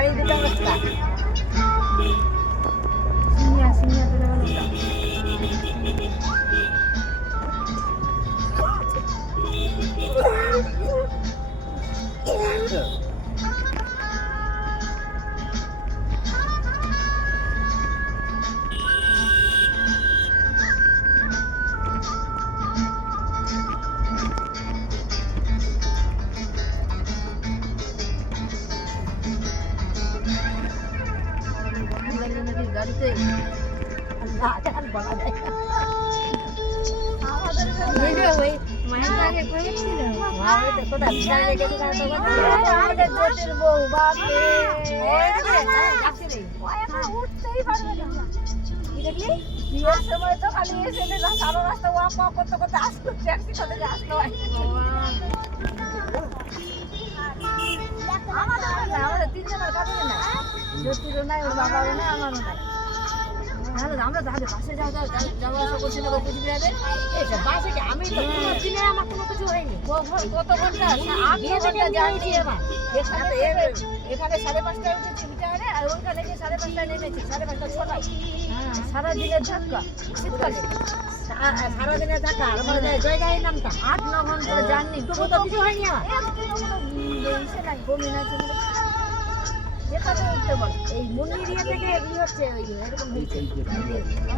বাড়ি দুটো অবস্থা সিনিয়া চলে গেল গাড়িতে বলা যায় ওই মায়ের আগে করেছিল আমাদের জ্যোতির বউ বাপরে উঠতেই পারবে না বিয়ের সময় তো খালি এসে সারা রাস্তা ওয়াক ওয়াক করতে করতে আসলো ট্যাক্সি করে আসলো আমাদের তিনজনের কাছে না জ্যোতিরও নাই ওর বাবারও নাই আমারও নাই আমরা তাহলে বাসে যাওয়া আসা করছি না কুচবিহারে বাসে কি আমি তো কোনো দিনে আমার কোনো কিছু হয়নি কত ঘন্টা আমি ঘন্টা যাচ্ছি এখানে 5:30টায় উঠেছি বিটারে আর ওইখানে গিয়ে 5:30টায় নেমেছি 5:30 6টায় সারা দিনের ধাক্কা শীতকালে সারাদিনের ধাক্কা আমার জায়গায় নামটা 8-9 ঘন্টা জার্নি তবু তো কিছু হয়নি আমার বমি না যেখানে উঠতে বল এই মন্দির থেকে হচ্ছে এরকম হয়েছে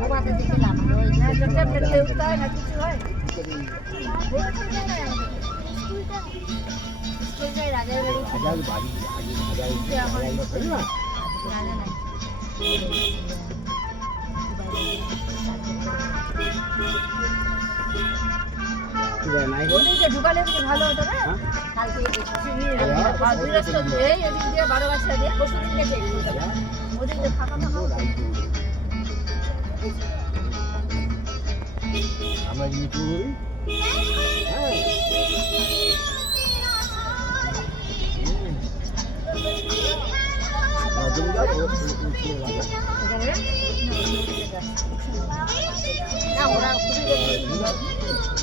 মোবাতে দেখলাম ওই ট্যাবলেট উঠতে হয় না কিছু হয় স্কুলটাই রাজার বাড়ি আমার জানে না ওদিকে ঢুকালে ভালো হতো না কালকে এই এদিক দিয়ে 12 বাচ্চা দিয়ে পরশু দিন গেছে ওদিক দিয়ে ফাঁকা ফাঁকা আমরা যদি করি না ওরা খুবই